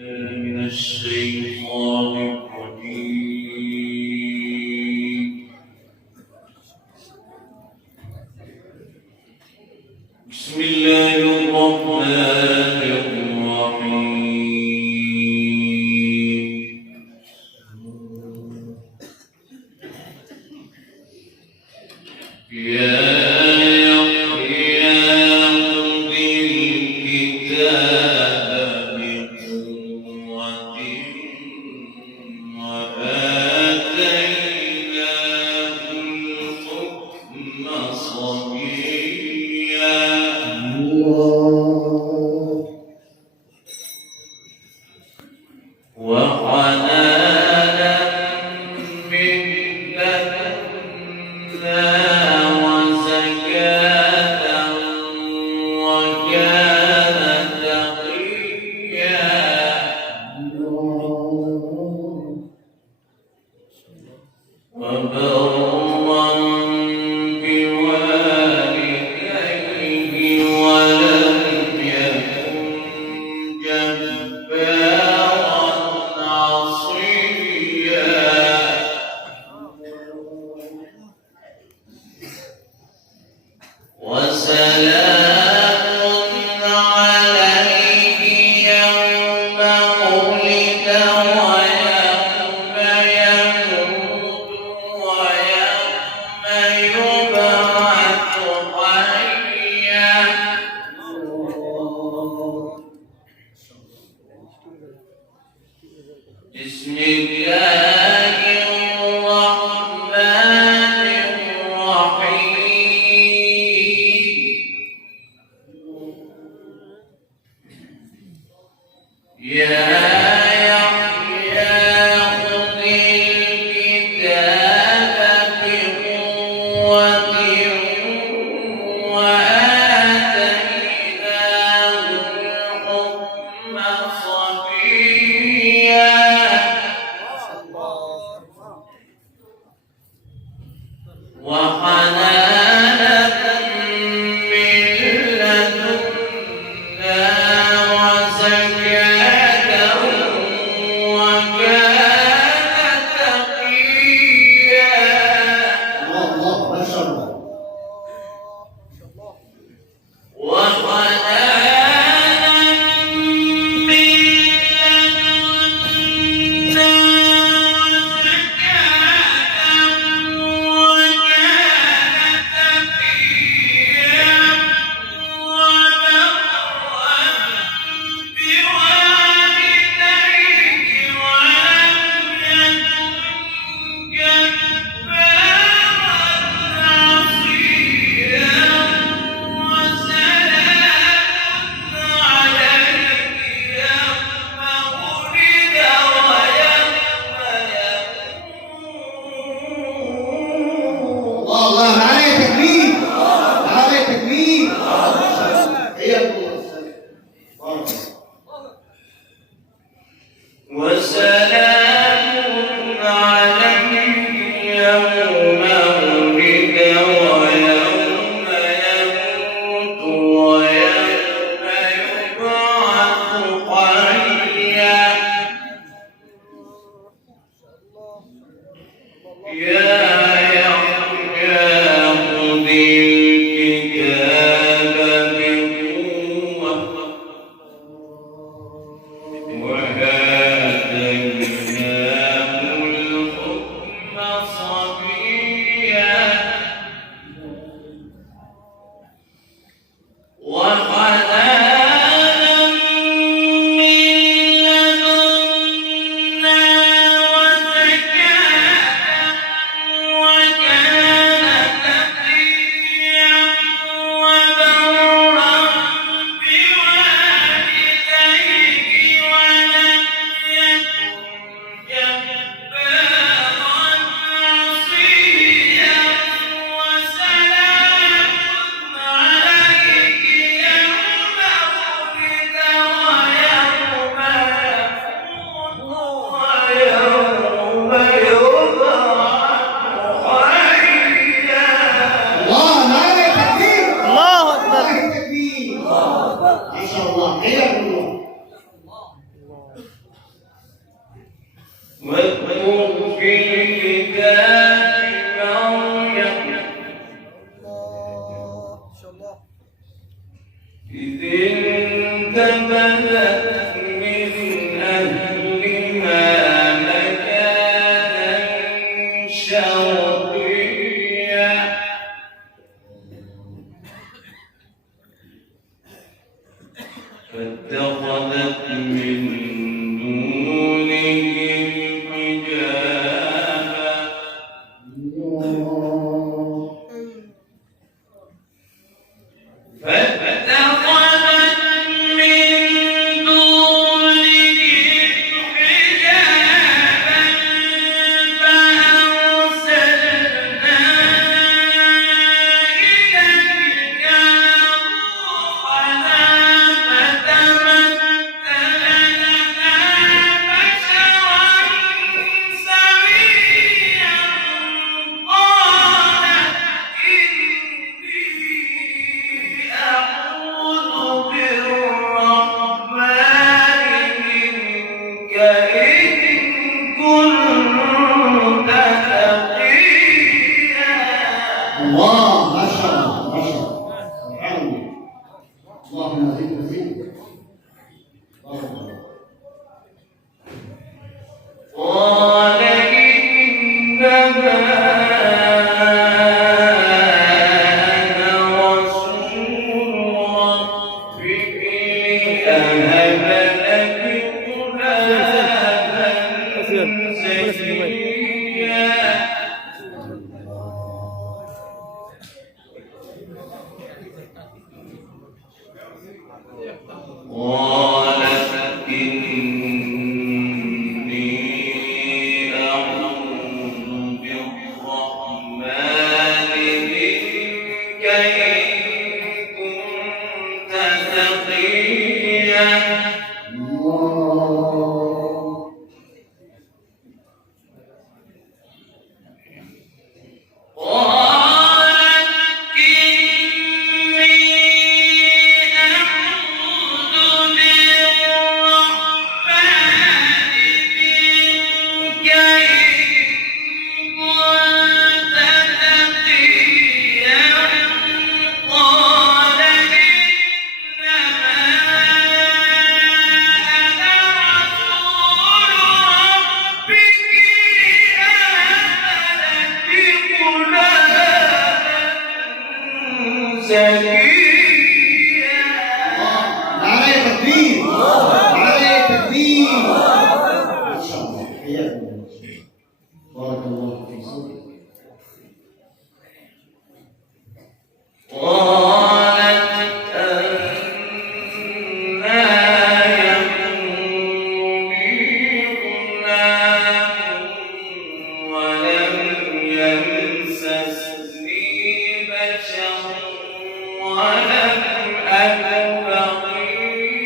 من الشيطان الرجيم. بسم الله الرحمن الرحيم. يا بسم الله الرحمن الرحيم. يا وآتيناه واذكر في الكتاب مريم إذ انتبذت من أهلها مكانا شرقيا فاتخذت من دونهم حجابا الله ما شاء الله ما شاء الله سبحان الله اللهم زد وزد بارك الله قال إنما أنا رسول ربك لأهب لك غلاما زكيا قالت إني أعوذ بالرحمن منك إن كنت تقيا نعرة تكبير نعرة تكبير ما شاء الله حياكم الله بارك الله في صوتك قالت أنى يكون لي غلام ولم يمسسني بشر ولم أك بغيا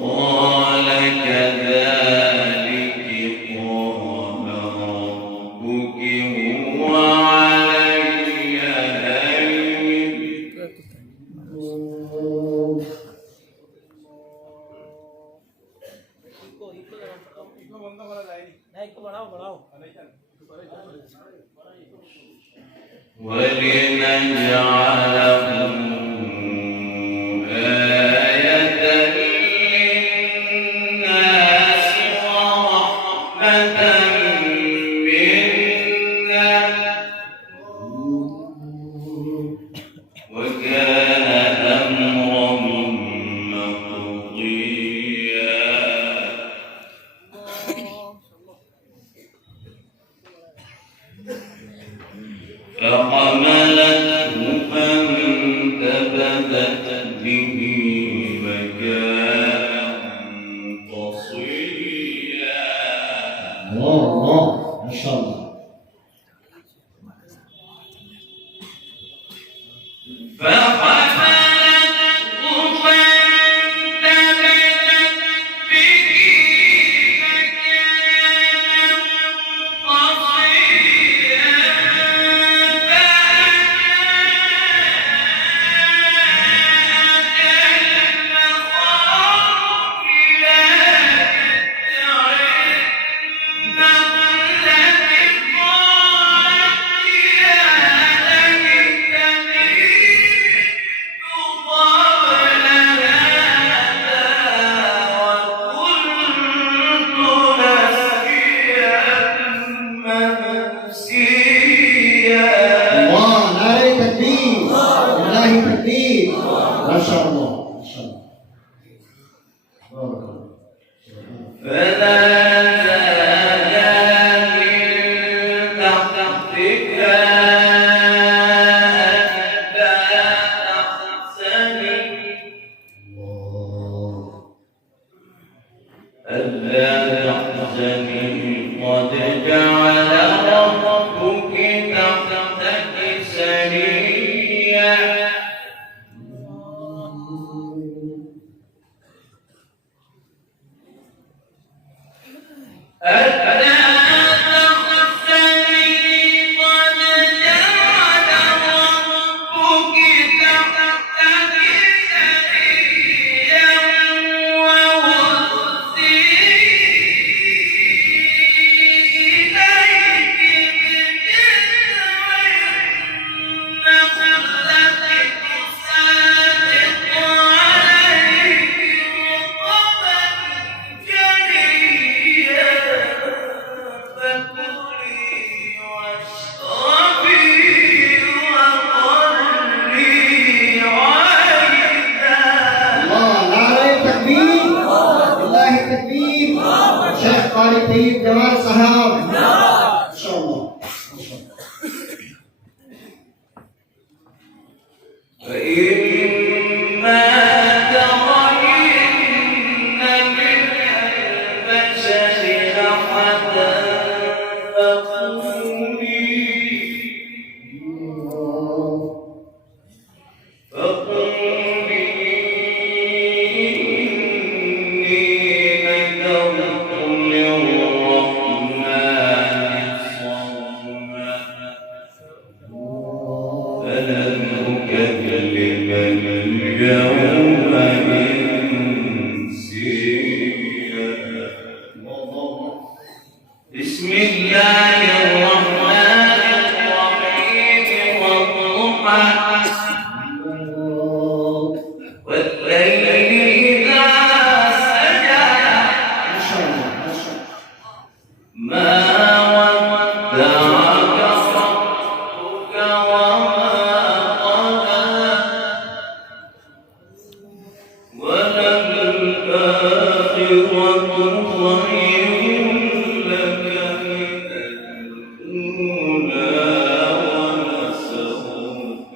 قال كذلك قال ربك هو علي هين ولنجعله آية للناس ورحمة منا وكان أمرا مقضيا فحملته فانتبذت به مكانا قصيا الله ما شاء الله ما شاء الله ما شاء الله. بارك الله. فلا زال من تحتك ألا تحزني قد جعل ربك تحتك سريا. طيب جمال صحاب ان شاء الله. فإما ترين من البشر أحدا فقولي إني نذرت للرحمن صوما فلن أكلم اليوم إنسيا. بسم الله الرحمن الرحيم والضحى والليل إذا سجى ما ودعك ربك وما قلى وللآخرة خير لك من الأولى ولسوف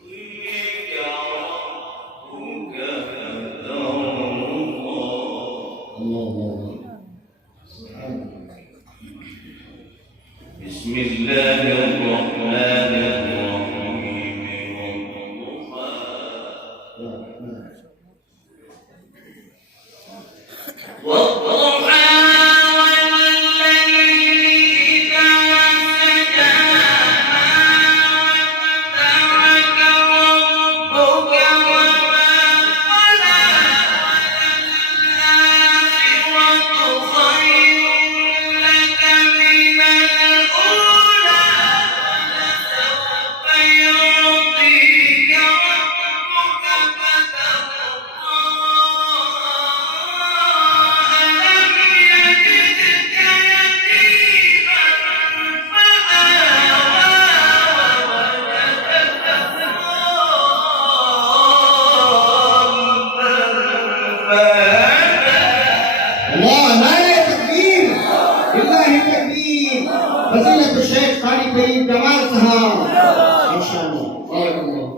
يعطيك ربك فترضى. الله سبحان الله. بسم الله الرحمن الرحيم والضحى والضحى والليل إذا سجى ما ودعك ربك وما قلى وللآخرة خير لك من الأولى ولسوف يعطيك ربك فترضى. ألم يجدك يتيما فآوى ووجدك ضالا الله نعرہ تکبیر للہ تکبیر. فضیلت الشیخ قاری طیب جمال صاحب ان شاء الله. بارك الله.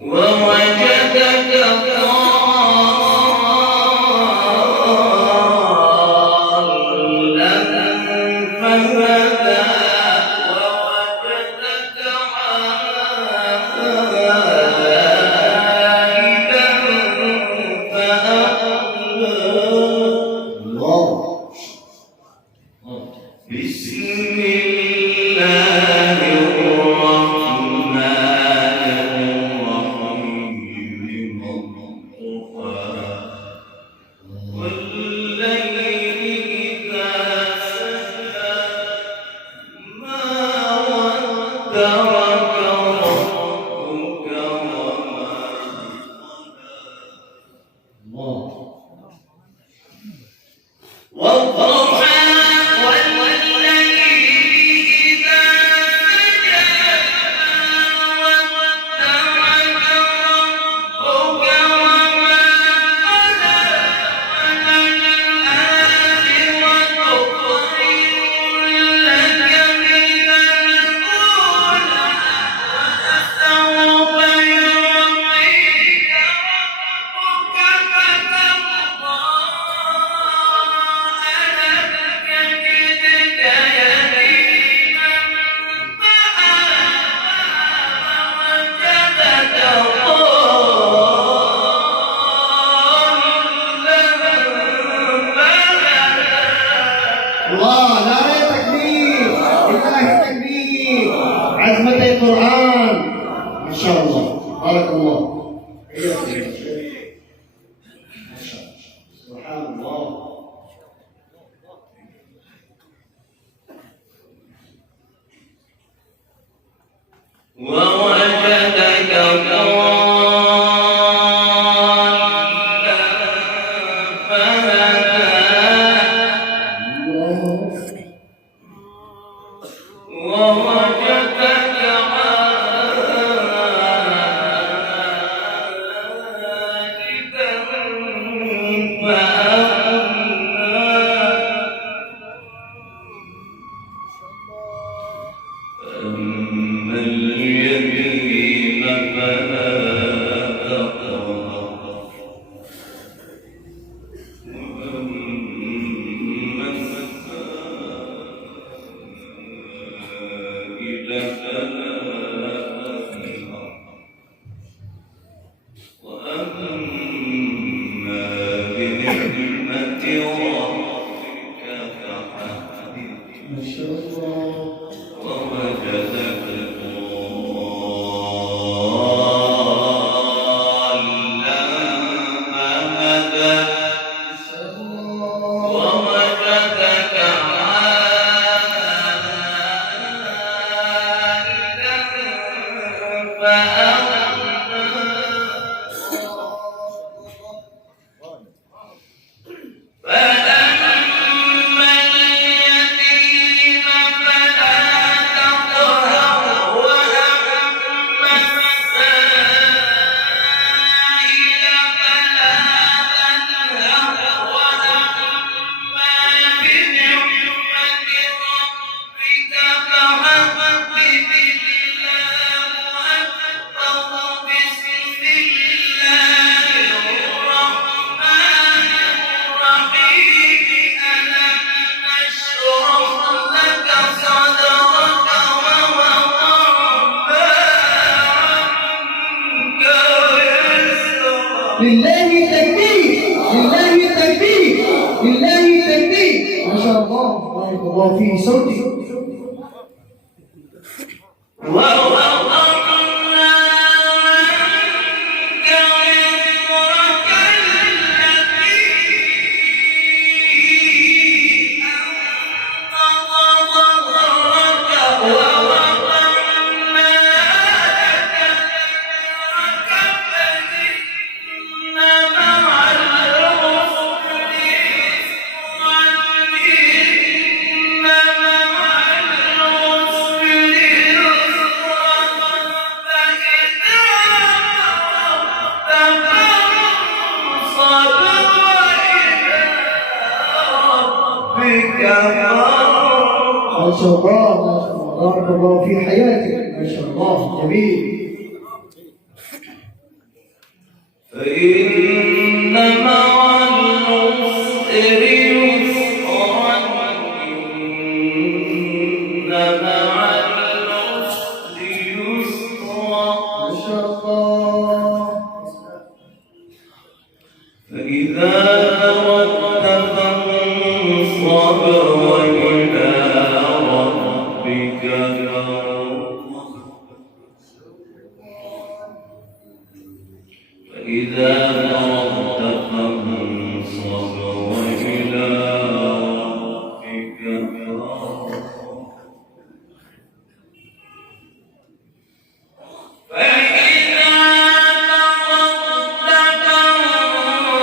ووجدك ضالا فهدى ووجدك عائلا فأغنى. الله. بسم الله الرحمن الرحيم والضحى والليل إذا سجى ما ودعك ربك وما الله. والضحى والليل إذا سجى ما ووجدك ضالا فهدى ووجدك عائلا فأما اليتيم فلا تقهر وأما السائل فلا تنهر وأما بنعمة ربك فحدث ما شاء الله. ووجدك ضالا فهدى ووجدك عائلا فأما اليتيم فلا تقهر وأما السائل فلا تنهر وأما بنعمة ربك فحدث الله أكبر بسم الله الرحمن الرحيم ألم نشرح لك صدرك ووضعنا عنك وزرك لله التكبير، لله التكبير، لله التكبير. ما شاء الله، بارك الله في صوتك. ووضعنا عنك وزرك الذي أنقض ظهرك ووضعنا لك ذكرك فإن مع العسر يسرا إن مع العسر يسرا فإذا فرغت فانصب وإلى ربك فارغب ما شاء الله، ما شاء الله، بارك الله في حياتك. ما شاء الله، جميل. فإن مع العسر يسرا إن مع العسر يسرا ما شاء الله. فإذا فرغت فانصب وإلى ربك فارغب فإذا فرغت فانصب وإلى ربك فارغب فإذا فرغت فانصب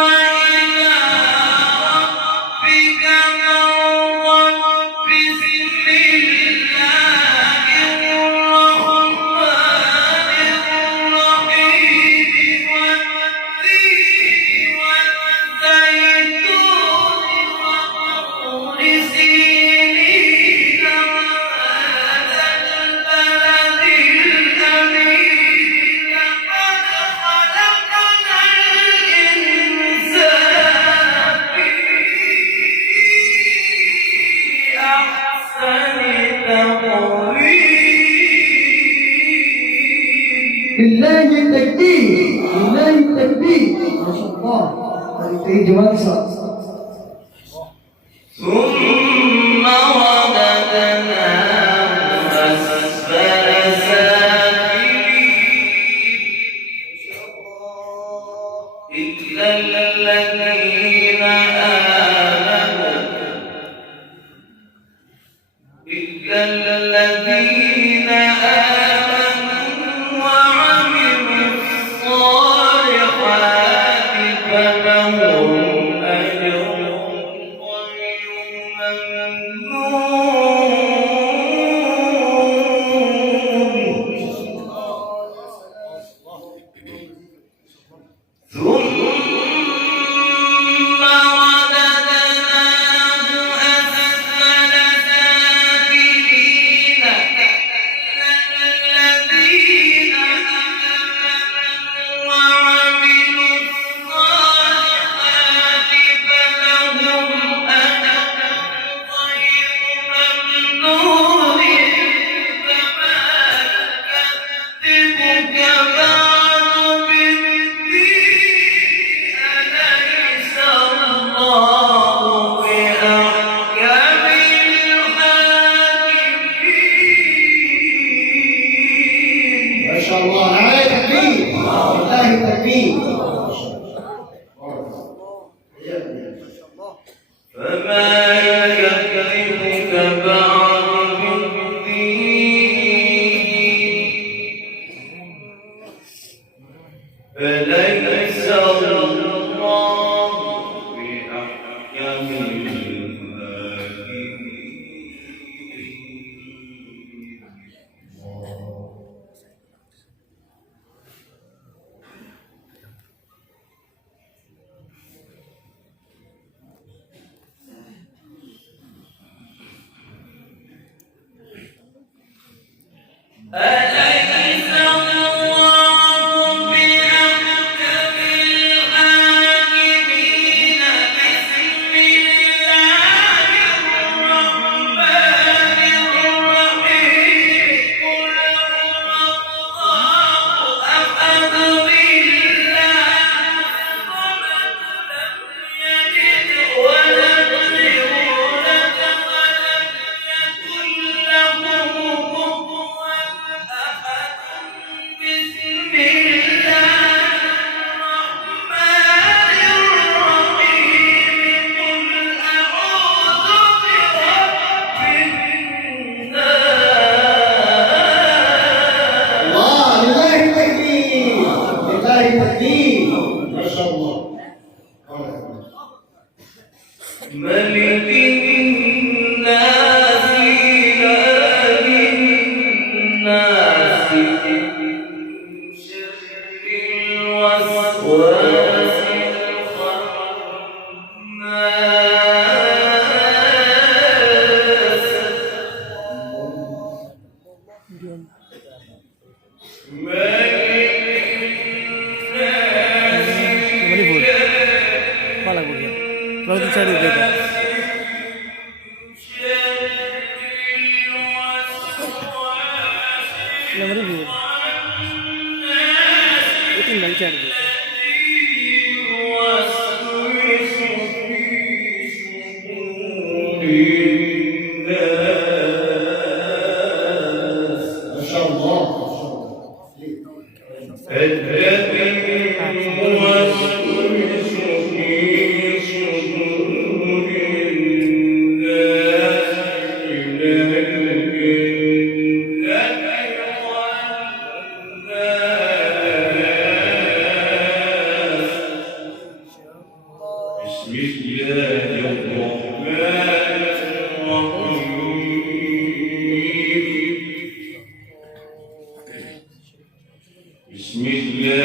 وإلى ربك فارغب بسم الله الرحمن الرحيم والتين والزيتون وطور سينين وهذا البلد الأمين لقد خلقنا الإنسان في أحسن تقويم لله التكبير، لله التكبير. ما شاء الله، هذه جوانسة. ثم رددناه أسفل سافلين إلا الذين آمنوا إلا الذين آمنوا وعملوا الصالحات فلهم أجر غير ممنون ثم رددناه أسفل سافلين الذين آمنوا وعملوا الصالحات فلهم أجر غير ممنون فما يكذبك بعد بالدين أليس الله بأحكم الحاكمين ما شاء الله. نعم تكبير. لله التكبير. فما يكذبك بعد بالدين أليس الله بأحكم الحاكمين أليس الله بأحكم الحاكمين بسم الله الرحمن الرحيم قل هو الله أحد الله الصمد لم يلد ولم يولد ولم يكن له كفوا أحد بسم الله الرحمن الرحيم قل أعوذ برب الناس الله. لله التكبير. لله التكبير. ما شاء الله. ملك الناس إله الناس من شر الوسواس الخناس ভালো বলবে প্রতি চারি দেবে नंबर भी लेकिन नहीं चार दे ما شاء الله. بسم الله الرحمن الرحيم بسم الله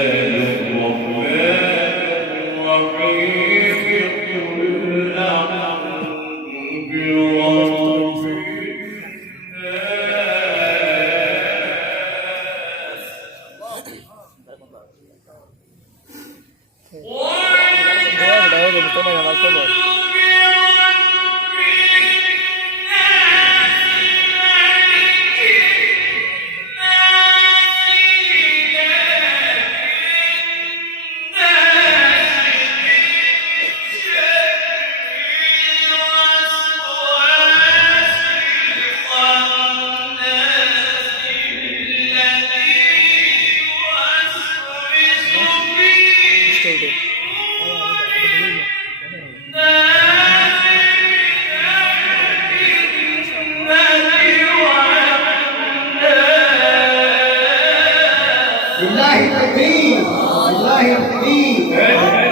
التكبير لله التكبير